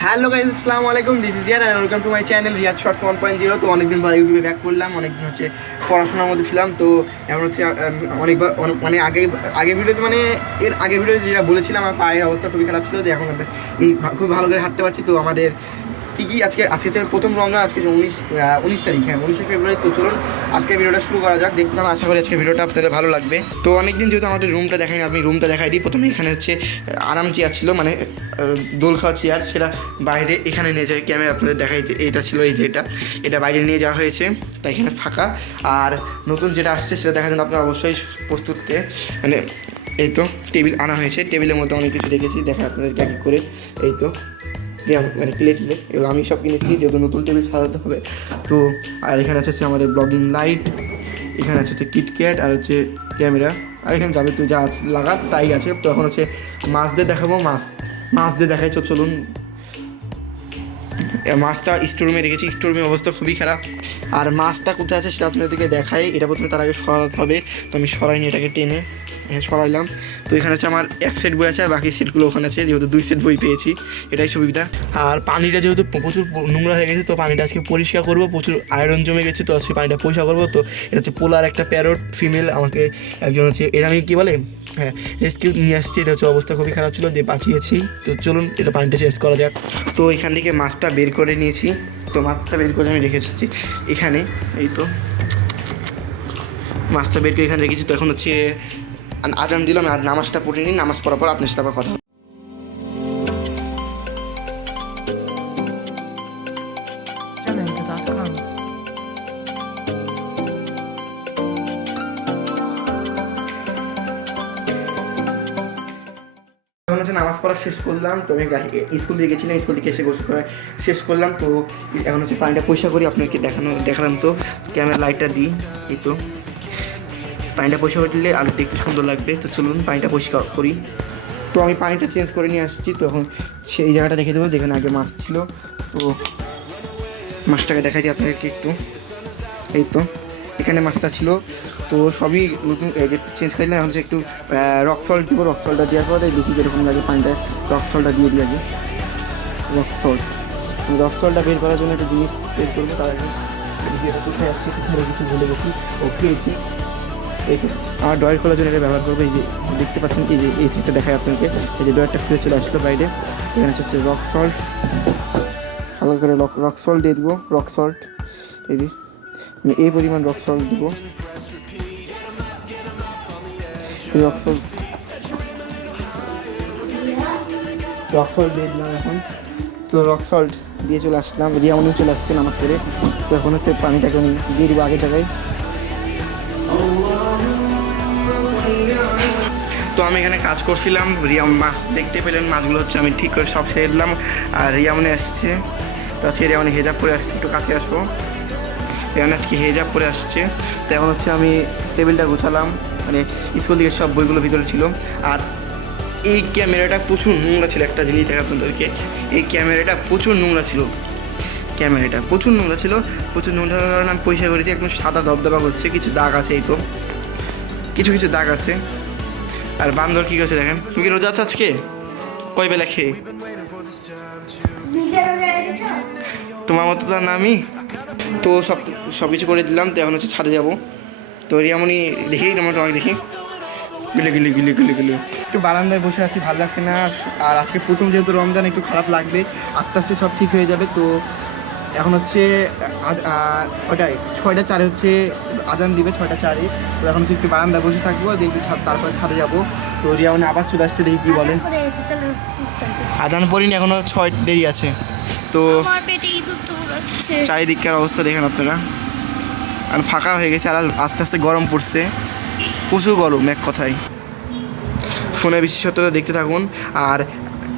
Hello guys আসসালামু আলাইকুম। This is Riyad and welcome to my channel Riyad short one point zero তো অনেকদিন পর ইউটিউবে ব্যাক করলাম, অনেকদিন হচ্ছে পড়াশোনার মধ্যে ছিলাম। তো এখন হচ্ছে অনেকবার অনেক- মানে আগে আগে ভিডিওতে মানে এর আগে ভিডিওতে যেটা বলেছিলাম, আমার পায়ের অবস্থা খুবই খারাপ ছিল, তো এখন খুব ভালো করে হাঁটতে পারছি। তো আমাদের কী কী আজকে আজকে হচ্ছে প্রথম রমজান আজকে উনিশ উনিশ তারিখ হ্যাঁ উনিশে ফেব্রুয়ারি, তো চলুন আজকে ভিডিওটা শুরু করা যাক। দেখতে আশা করি আজকে ভিডিওটা আপনাদের ভালো লাগবে। তো অনেকদিন যেহেতু আমাদের রুমটা দেখাই আমি রুমটা দেখাই দিই প্রথমে এখানে হচ্ছে আরাম চেয়ার ছিল মানে দোল খাওয়া চেয়ার সেটা বাইরে এখানে নিয়ে যায় ক্যামেরা আপনাদের দেখাই যে এটা ছিল, এই যে এটা এটা বাইরে নিয়ে যাওয়া হয়েছে তাই এখানে ফাঁকা। আর নতুন যেটা আসছে, সেটা দেখার জন্য আপনার অবশ্যই প্রস্তুতে মানে এই তো, টেবিল আনা হয়েছে, টেবিলের মধ্যে অনেক কিছু দেখেছি, দেখা আপনাদেরকে এক এক করে, এই তো। যেমন মানে প্লেট এগুলো আমি সব কিনেছি যেহেতু নতুন টেবিল সাজাতে হবে। তো, আর এখানে আছে হচ্ছে আমাদের ব্লগিং লাইট এখানে আছে হচ্ছে কিটক্যাট আর হচ্ছে ক্যামেরা আর এখানে যাবে তুই যা লাগা, তাই আছে। তো এখন হচ্ছে মাছদের দেখাবো মাছ মাছদের দেখাই চলুন। মাছটা স্টোরুমে রেখেছি স্টোরুমের অবস্থা খুবই খারাপ। আর মাছটা কোথায় আছে সেটা আপনাদেরকে দেখাই। এটা প্রথমে তার আগে সরাতে হবে। তো আমি সরাই সরাইনি এটাকে টেনে। হ্যাঁ, সরাইলাম। তো এখানে আছে আমার এক সেট বই আছে আর বাকি সেটগুলো ওখানে আছে। যেহেতু দুই সেট বই পেয়েছি এটাই সুবিধা। আর পানিটা যেহেতু প্রচুর নোংরা হয়ে গেছে তো পানিটা আজকে পরিষ্কার করব। প্রচুর আয়রন জমে গেছে তো আজকে পানিটা পরিষ্কার করব। তো এটা হচ্ছে পোলার একটা প্যারট ফিমেল আমাকে একজন হচ্ছে এটা আমি কী বলে? হ্যাঁ রেস্কিউ নিয়ে আসছি। এটা হচ্ছে অবস্থা খুবই খারাপ ছিল দিয়ে বাঁচিয়েছি। তো চলুন এটা পানিটা চেঞ্জ করা যাক। তো এখান থেকে মাছটা বের করে নিয়েছি। তো মাছটা বের করে আমি রেখে এসেছি এখানে এই তো। মাছটা বের করে এখানে রেখেছি তো এখন হচ্ছে আজান দিলাম নামাজটা পড়ে নিই নামাজ পড়ার পর আপনার সাথে আবার কথা শেষ করলাম, তো আমি স্কুল দিয়ে গেছিলাম, স্কুল থেকে এসে গোসল করে শেষ করলাম, তো এখন হচ্ছে পানিটা পয়সা করি আপনাকে দেখানো দেখালাম তো। ক্যামেরা লাইটটা দিই, এই তো। পানিটা পয়সা দিলে আরও দেখতে সুন্দর লাগবে, তো চলুন পানিটা পরিষ্কার করি। তো আমি পানিটা চেঞ্জ করে নিয়ে আসছি, তো এখন সেই জায়গাটা রেখে দেবো, যেখানে আগে মাছ ছিল। তো মাছটাকে দেখাই দিই আপনাদেরকে একটু। এই তো, এখানে মাছটা ছিল। তো সবই নতুন, এই যে চেঞ্জ করলাম, এখন হচ্ছে একটু রক সল্ট দেবো রক সল্টটা দেওয়ার পরে দেখি যেরকম লাগে পানিটা রক সল্টটা দিয়ে দিই আগে। রক সল্ট রক সল্টটা বের করার জন্য একটা জিনিস বের করব, তার আগে কিছু ভুলে আমার ডয়ের খোলার জন্য এটা ব্যবহার করব, এই যে দেখতে পাচ্ছেন এই যে, এই সাইডটা দেখায় আপনাকে। এই যে ডয়ারটা খুলে চলে আসলো বাইরে। এখানে হচ্ছে রক সল্ট হালকা করে রক রক সল্ট দিয়ে দেবো রক সল্ট এই যে এই পরিমাণ রক সল্ট দিব। রক সল্ট রক সল্ট দিয়ে দিলাম এখন। তো রক সল্ট দিয়ে চলে আসলাম। রিয়ামনি চলে আসছে নামাজ করে। তো এখন হচ্ছে পানিটাকে আমি দিয়ে দিব আগে জায়গায়। তো আমি এখানে কাজ করছিলাম। রিয়াম মাছ দেখতে পেলেন, মাছগুলো হচ্ছে আমি ঠিক করে সব সেরে দিলাম। আর রিয়ামনে আসছে। তো আজকে রিয়ামনে হেজাব করে আসছে, একটু কাছে আসব। রিয়ামনে আজকে হেজাব পরে আসছে। তো এখন হচ্ছে আমি টেবিলটা গুছালাম মানে স্কুল থেকে সব বইগুলো ভিতরে ছিল। আর এই ক্যামেরাটা প্রচুর নোংরা ছিল একটা জিনিস দেখা আপনাদেরকে এই ক্যামেরাটা প্রচুর নোংরা ছিল। ক্যামেরাটা প্রচুর নোংরা ছিল। প্রচুর নোংরা হওয়ার কারণে আমি পয়সা করেছি একদম সাদা দবদবা করছে কিছু দাগ আছে এই তো। কিছু কিছু দাগ আছে। আর বান্দর কি করছে দেখেন? তুমি কি রোজা আছো আজকে? কয় বেলা খেয়ে? তোমার মতো তো না আমি? তো সব সব কিছু করে দিলাম তো এখন হচ্ছে ছাদে যাব। তো রিয়ামনি দেখি তোমার তোমাকে দেখি। গিলে গিলে গিলে গিলে গিলে। একটু বারান্দায় বসে আছি ভালো লাগছে না। আর আজকে প্রথম যেহেতু রমজান একটু খারাপ লাগবে। আস্তে আস্তে সব ঠিক হয়ে যাবে তো এখন হচ্ছে ওটাই ছয়টা চারে হচ্ছে আজান দিবে ছয়টা চারে। তো এখন হচ্ছে একটু বারান্দায় বসে থাকব দেখবি ছাদ তারপর ছাদে যাব। তো রিয়ামনি আবার চলে আসছে দেখি কী বলে। আদান পড়িনি এখনও ছয় দেরি আছে। তো পেটে চারিদিককার অবস্থা দেখেন আপনারা। আর ফাঁকা হয়ে গেছে, আর আস্তে আস্তে গরম পড়ছে। প্রচুর গরম, এক কথায়। ফোনের বিশেষত্বটা দেখতে থাকুন। আর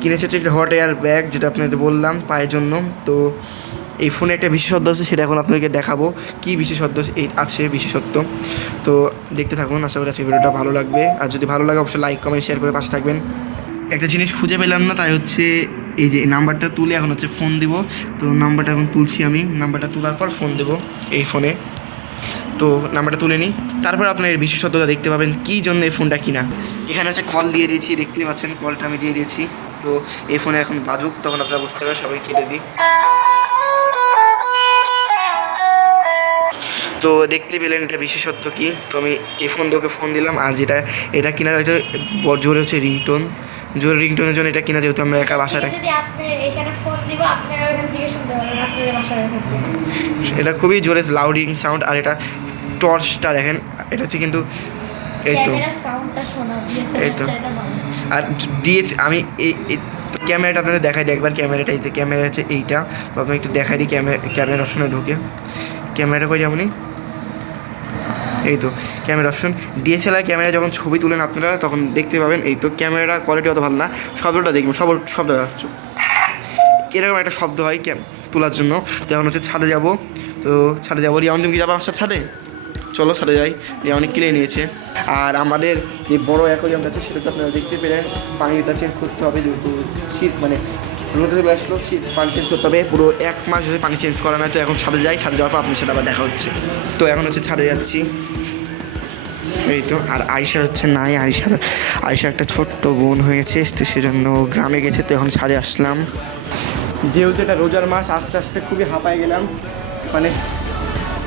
কিনেছে হচ্ছে একটা হট এয়ার ব্যাগ যেটা আপনাদের বললাম পায়ের জন্য। তো এই ফোনে একটা বিশেষত্ব আছে, সেটা এখন আপনাদেরকে দেখাবো। কী বিশেষত্ব এই আছে বিশেষত্ব। তো দেখতে থাকুন, আশা করি আজকে ভিডিওটা ভালো লাগবে। আর যদি ভালো লাগে, অবশ্যই লাইক কমেন্ট শেয়ার করে পাশে থাকবেন। একটা জিনিস খুঁজে পেলাম না, তাই হচ্ছে এই যে নাম্বারটা তুলে এখন হচ্ছে ফোন দিব। তো নাম্বারটা এখন তুলছি আমি। নাম্বারটা তোলার পর ফোন দেবো এই ফোনে তো নাম্বারটা তুলে নিই। তারপর আপনার এর বিশেষত্বতা দেখতে পাবেন কী জন্য এই ফোনটা কিনা। এখানে হচ্ছে কল দিয়ে দিয়েছি দেখতে পাচ্ছেন কলটা আমি দিয়ে দিয়েছি। তো এই ফোনে এখন বাজুক, তখন আপনারা বুঝতে পারবেন, সবাই কেটে দিই তো দেখতে পেলেন এটা বিশেষত্ব কী। তো আমি এই ফোন দিয়ে ফোন দিলাম। আর যেটা, এটা কিনা বড় জোরে হচ্ছে রিংটোন জোরে রিংটোনের জন্য এটা কিনা যেহেতু আমরা একা আপনি আপনারা ওইখান থেকে এটা খুবই জোরে লাউডিং সাউন্ড আর এটা টর্চটা দেখেন এটা হচ্ছে কিন্তু এই তো। এই তো। আর ডিএস আমি এই ক্যামেরাটা আপনাদের দেখাই দিই একবার ক্যামেরাটা এই যে ক্যামেরা হচ্ছে এইটা। তো আমি একটু দেখাই দিই ক্যামেরা ক্যামেরা অপশনে ঢুকে। ক্যামেরাটা কই যেমনই এই তো ক্যামেরা অপশন ডিএসএলআর ক্যামেরা যখন ছবি তুলেন আপনারা, তখন দেখতে পাবেন, এই তো ক্যামেরাটা কোয়ালিটি অত ভালো না। শব্দটা দেখবেন সব শব্দ এরকম একটা শব্দ হয় তোলার জন্য। তো এখন হচ্ছে ছাদে যাব। তো ছাদে যাব। রিয়ামন, তুমি কি যাব আমার ছাদে? চলো ছাদে যাই। রিয়ামনি কিনে নিয়েছে। আর আমাদের যে বড় অ্যাকোরিয়ামটা আছে সেটা তো আপনারা দেখতে পেলেন, পানিটা চেঞ্জ করতে হবে যেহেতু শীত মানে রোদে চলে আসলো, শীত পানি চেঞ্জ করতে হবে। পুরো এক মাস যদি পানি চেঞ্জ করা না তো এখন ছাদে যাই, ছাদে যাওয়ার পর আপনার সাথে আবার দেখা হচ্ছে। তো এখন হচ্ছে ছাদে যাচ্ছি। এই তো আর আয়সার হচ্ছে নাই আয়সার আয়সা একটা ছোট্ট বোন হয়েছে তো সেজন্য গ্রামে গেছে তো এখন ছাদে আসলাম। যেহেতু এটা রোজার মাস আস্তে আস্তে খুবই হাঁপাই গেলাম। মানে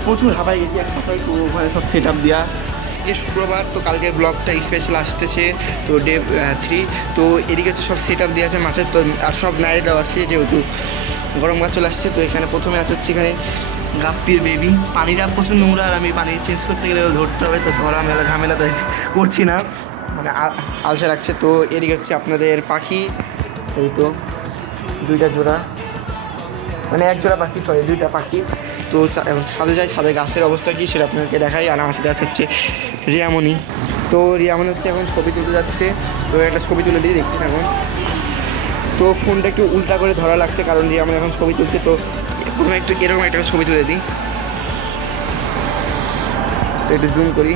প্রচুর হাঁপাই গেছি এক সপ্তাহে সব সেট আপ দেওয়া এই শুক্রবার তো কালকে ব্লগটা স্পেশাল আসতেছে তো ডে থ্রি তো এদিকে হচ্ছে সব সেট আপ দেওয়া আছে মাছের তো আর সব নাড়ি দেওয়া আছে যেহেতু গরম গাছ চলে আসছে তো এখানে প্রথমে আছে হচ্ছে এখানে গাপ্পির বেবি পানিটা প্রচুর নোংরা আর আমি পানি চেঞ্জ করতে গেলে ধরতে হবে, তো ধরা মেলা ঝামেলা তাই করছি না। মানে আলসা রাখছে তো এদিকে হচ্ছে আপনাদের পাখি। এই তো, দুইটা জোড়া। মানে এক জোড়া পাখি সরি দুইটা পাখি। তো এখন ছাদে যাই, ছাদে গাছের অবস্থা কী সেটা আপনাদেরকে দেখাই। আর আমার সাথে হচ্ছে রিয়ামণি। তো রিয়ামণি হচ্ছে এখন ছবি তুলতে যাচ্ছে। তো একটা ছবি তুলে দিয়ে দেখতে থাকুন তো ফোনটা একটু উল্টা করে ধরা লাগছে, কারণ রিয়ামণি এখন ছবি তুলছে। তো প্রথমে একটু এরকম একটা ছবি তুলে দিই। একটু জুম করি।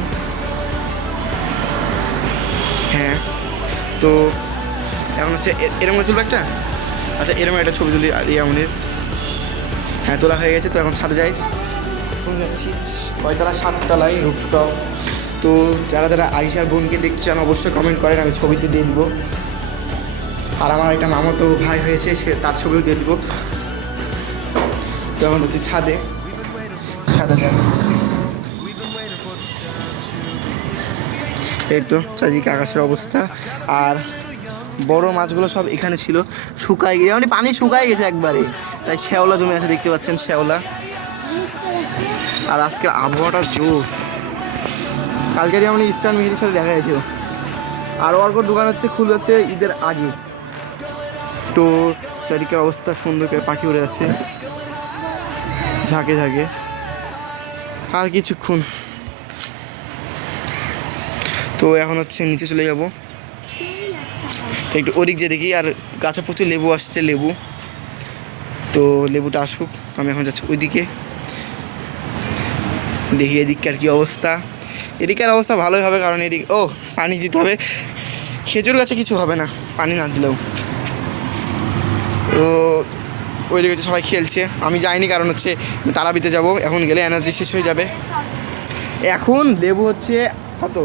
হ্যাঁ তো এখন হচ্ছে এরকম তুলবে একটা? আচ্ছা এরকম একটা ছবি তুলি রিয়ামণির হ্যাঁ তোলা হয়ে গেছে তো এখন ছাদে যাই। যাচ্ছি কয়তলা সাততলায় রুপটপ তো যারা যারা আইসার বোনকে দেখতে চান অবশ্যই কমেন্ট করেন আমি ছবিতে দিয়ে দিব। আর আমার একটা মামাতো ভাই হয়েছে সে তার ছবিও দিয়ে দিব। তো যাচ্ছি ছাদে ছাদে এই তো চারিদিকে আকাশের অবস্থা। আর বড় মাছগুলো সব এখানে ছিল, শুকায় গিয়ে মানে পানি শুকায় গেছে একবারে। তাই শ্যাওলা জমে আছে, দেখতে পাচ্ছেন শ্যাওলা। আর আজকের আবহাওয়াটা জোর কালকে যেমন ইস্টার্ন মেহেদির সাথে দেখা গেছিল আর অর্ক দোকান হচ্ছে, খুলে হচ্ছে ঈদের আগে। তো চারিদিকের অবস্থা সুন্দর করে পাখি উড়ে যাচ্ছে। ঝাঁকে ঝাঁকে। আর কিছুক্ষণ। তো এখন হচ্ছে নিচে চলে যাব। তো একটু ওদিক যে দেখি, আর গাছে প্রচুর লেবু আসছে, লেবু। তো লেবুটা আসুক আমি এখন যাচ্ছি ওইদিকে। দেখি এদিককার কী অবস্থা। এদিকের অবস্থা ভালোই হবে, কারণ এদিক, ও, পানি দিতে হবে। খেজুর গাছে কিছু হবে না, পানি না দিলেও। তো ওইদিকে হচ্ছে সবাই খেলছে। আমি যাইনি কারণ হচ্ছে তারাবিতে যাব। এখন গেলে এনার্জি শেষ হয়ে যাবে। এখন লেবু হচ্ছে কত?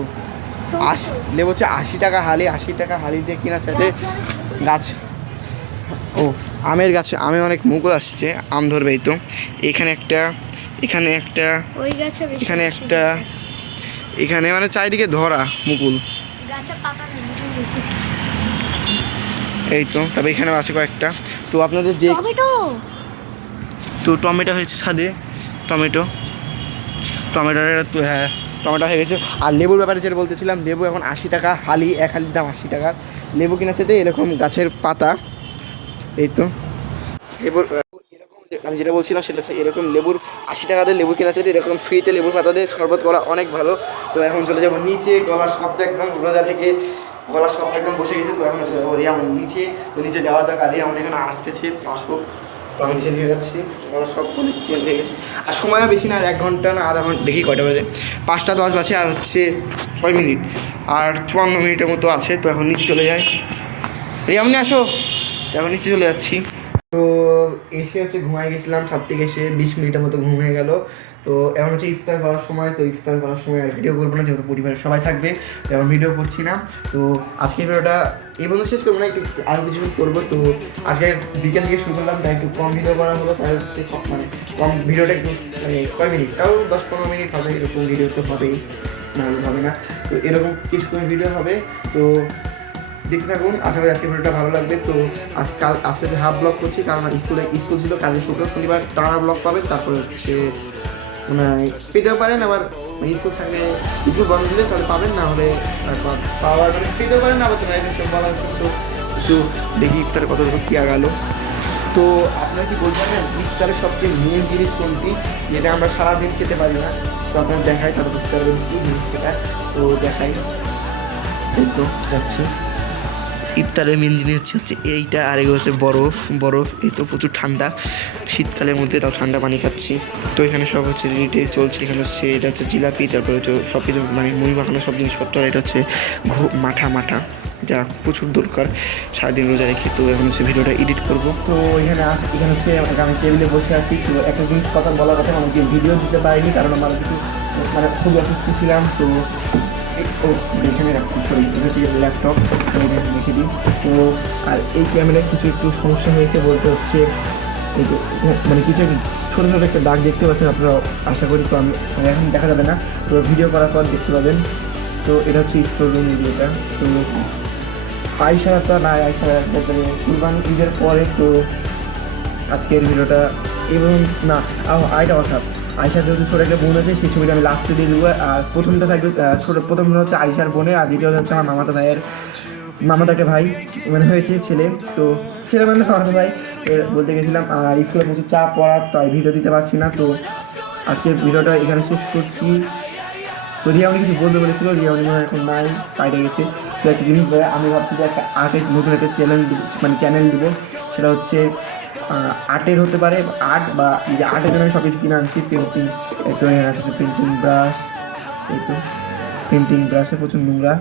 আশি লেবু হচ্ছে আশি টাকা হালি। আশি টাকা হালি দিয়ে কিনা সাথে গাছ। ও আমের গাছে। আমে অনেক মুকুল আসছে। আম ধরবে এই তো। এখানে একটা এখানে একটা ওই গাছে এখানে একটা। এখানে মানে চারিদিকে ধরা মুকুল। এই তো তবে এখানেও আছে কয়েকটা। তো আপনাদের যে টমেটো। তো টমেটো হয়েছে ছাদে টমেটো। টমেটোর তো হ্যাঁ টমেটো হয়ে গেছে। আর লেবুর ব্যাপারে যেটা বলতেছিলাম লেবু এখন আশি টাকা হালি এক হালির দাম আশি টাকা। লেবু কিনা চেতে এরকম গাছের পাতা। এই তো। লেবুর এরকম আমি যেটা বলছিলাম সেটা হচ্ছে এরকম লেবুর আশি টাকা দিয়ে লেবু কেনা চেতে এরকম ফ্রিতে লেবুর পাতা দিয়ে শরবত করা অনেক ভালো। তো এখন চলে যাব নিচে গলার শব্দ একদম রোজা থেকে গলার শব্দ একদম বসে গেছে, তো এখন রিয়ামন নিচে, তো নিচে যাওয়া দরকার রিয়ামন এখানে আসতেছে, আসুক। তো আমি নিচে দিয়ে যাচ্ছি গলার শব্দ নিচে হয়ে গেছে। আর সময়ও বেশি না, আর এক ঘণ্টা না, আধা ঘণ্টা, দেখি কয়টা বাজে। পাঁচটা দশ বাজে, আর হচ্ছে ছয় মিনিট। আর চুয়ান্ন মিনিটের মতো আছে, তো এখন নিচে চলে যায় রিয়ামনি আসো। তো এখন নিচে চলে যাচ্ছি। তো এসে হচ্ছে ঘুমাই গেছিলাম সাত থেকে এসে বিশ মিনিটের মতো ঘুম হয়ে গেল। তো এখন হচ্ছে ইফতার করার সময়, তো ইফতার করার সময় আর ভিডিও করব না, যেহেতু পরিবারের সবাই থাকবে, তো এখন ভিডিও করছি না। তো আজকের ভিডিওটা এই বন্ধু শেষ করব না, একটু আরও কিছু করব। তো আজকে বিকেল থেকে শুরু করলাম, তাই একটু কম ভিডিও করা হলো তাই মানে কম ভিডিওটা একটু মানে কয় মিনিট? তাও দশ পনেরো মিনিট হবে, এরকম ভিডিও তো হবেই, না হবে না। তো এরকম কিছুক্ষণ ভিডিও হবে। তো দেখতে থাকুন, আশা করি আজকে ভিডিওটা ভালো লাগবে। তো আজ কাল, আজকে হাফ ব্লগ করছি, কারণ স্কুলে, স্কুল ছিল, কালকে শুক্র, শনিবার টানা ব্লগ পাবেন তারপরে হচ্ছে মানে পেতেও পারেন, আবার স্কুল থাকলে স্কুল বন্ধ দিলে তাহলে পাবেন, না হলে পাওয়ার মানে পেতেও পারেন আবার তো বলা একটু দেখি ইফতারে কতটুকু কি আগালো। তো আপনারা কি বলতে পারেন, ইফতারের সবচেয়ে মেন জিনিস কোনটি? যেটা আমরা সারাদিন খেতে পারি না। তো আপনারা দেখাই তাহলে বুঝতে পারবেন কি জিনিস তো দেখাই। তো যাচ্ছে। ইফতারের মেন জিনিস হচ্ছে হচ্ছে এইটা, আর এগুলো হচ্ছে বরফ বরফ, এই তো প্রচুর ঠান্ডা। শীতকালের মধ্যে তাও ঠান্ডা পানি খাচ্ছি। তো এখানে সব হচ্ছে রিটে চলছে, এখানে হচ্ছে এটা হচ্ছে জিলাপি, তারপরে হচ্ছে সব কিছু মানে মুড়ি মাখানো সব জিনিসপত্র এটা হচ্ছে ঘু, মাঠা মাঠা, যা প্রচুর দরকার সারাদিন রোজা রেখে। তো এখন হচ্ছে ভিডিওটা এডিট করব। তো এখানে এখানে হচ্ছে আমি টেবিলে বসে আছি, তো একটা জিনিস কথা বলার কথা আমাকে ভিডিও দিতে পারিনি, কারণ আমার কিছু মানে খুব অসুস্থ ছিলাম, তো ও, এখানে রাখছি সরি ল্যাপটপ রেখে দিই। তো আর এই ক্যামেরায় কিছু একটু সমস্যা হয়েছে বলতে হচ্ছে এই যে মানে কিছু ছোটো ছোটো একটা দাগ দেখতে পাচ্ছেন আপনারা, আশা করি তো আমি মানে এখন দেখা যাবে না। তো ভিডিও করার পর দেখতে পাবেন। তো এটা হচ্ছে স্টোর রুম এরিয়াটা তো আইসারা তো না আইসারা গেলে কুরবানি ঈদের পরে তো আজকের ভিডিওটা এবং না আও আরেকটা কথা। আয়সা যেহেতু ছোটো একটা বোন আছে, সেই ছবিটা আমি লাস্টে দিয়ে দেবো। আর প্রথমটা থাকবে ছোটো প্রথমটা হচ্ছে আয়সার বোনের, আর দ্বিতীয় হচ্ছে আমার মামাতো ভাইয়ের, মামাতো একটা ভাই মানে হয়েছে ছেলে। তো ছেলে মানে মামাতো ভাই। বলতে গেছিলাম আর স্কুলে প্রচুর চাপ পড়ার, তাই ভিডিও দিতে পারছি না, তো আজকের ভিডিওটা এখানে শেষ করছি। তো রিয়াউনি কিছু বলতে বলেছিল রিয়াউনি মনে এখন নাই, বাইরে গেছে। তো একটা জিনিস বলে, আমি ভাবছি যে একটা আর্টের নতুন একটা চ্যানেল দেবো মানে চ্যানেল দিব, সেটা হচ্ছে আর্টের হতে পারে আর্ট বা যে আর্টের জন্য আমি সব কিছু কিনে আনছি পেন্টিং তো পেন্টিং ব্রাশ এই তো পেন্টিং ব্রাশে প্রচুর নোংরা।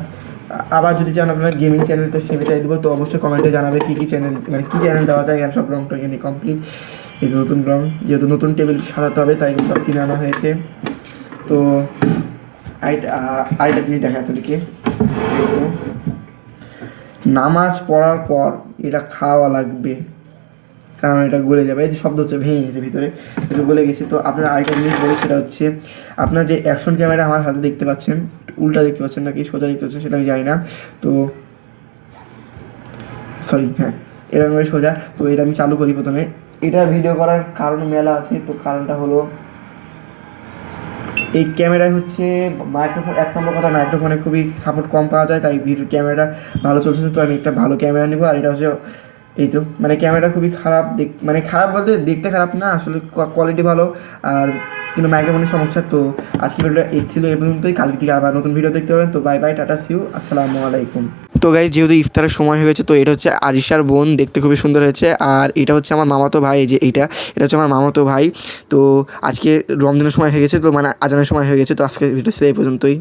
আবার যদি চান আপনারা গেমিং চ্যানেল তো সেটাই দেবো, তো অবশ্যই কমেন্টে জানাবে কী কী চ্যানেল মানে কী চ্যানেল দেওয়া যায় সব রংটা এখানে কমপ্লিট এই তো নতুন রং, যেহেতু নতুন টেবিল সারাতে হবে, তাই সব কিনে আনা হয়েছে। তো আরেকটা আরেকটা জিনিস দেখা আপনাদেরকে। নামাজ পড়ার পর এটা খাওয়া লাগবে। কারণ এটা গলে যাবে। এই যে শব্দ হচ্ছে, ভেঙে গেছে ভিতরে এটা গলে গেছে। তো আপনার আরেকটা জিনিস বলি, সেটা হচ্ছে, আপনার যে অ্যাকশন ক্যামেরা আমার হাতে দেখতে পাচ্ছেন, উল্টা দেখতে পাচ্ছেন নাকি, সোজা দেখতে পাচ্ছেন সেটা আমি জানি না। তো সরি হ্যাঁ এরকম সোজা। তো এটা আমি চালু করি প্রথমে। এটা ভিডিও করার কারণ মেলা আছে, তো কারণটা হলো, এই ক্যামেরায় হচ্ছে মাইক্রোফোন এক নম্বর কথা মাইক্রোফোনে খুবই সাপোর্ট কম পাওয়া যায়, তাই ভিডিও ক্যামেরাটা ভালো চলছে, তো আমি একটা ভালো ক্যামেরা নেব। আর এটা হচ্ছে এই তো মানে ক্যামেরা খুবই খারাপ দেখ মানে খারাপ বলতে দেখতে খারাপ না, আসলে কোয়ালিটি ভালো, আর কিন্তু মাইক্রোফোনের সমস্যা, তো আজকে ভিডিওটা এই ছিল, এই পর্যন্তই, কালকে থেকে আবার নতুন ভিডিও দেখতে পারেন তো বাই বাই টাটা সিউ আসসালামু আলাইকুম। তো গাই যেহেতু ইফতারের সময় হয়ে গেছে, তো এটা হচ্ছে আরিশার বোন, দেখতে খুবই সুন্দর হয়েছে, আর এটা হচ্ছে আমার মামাতো ভাই, এই যে এইটা, এটা হচ্ছে আমার মামাতো ভাই, তো আজকে রমজানের সময় হয়ে গেছে, তো মানে আজানের সময় হয়ে গেছে, তো আজকে ভিডিও ছিল এই পর্যন্তই।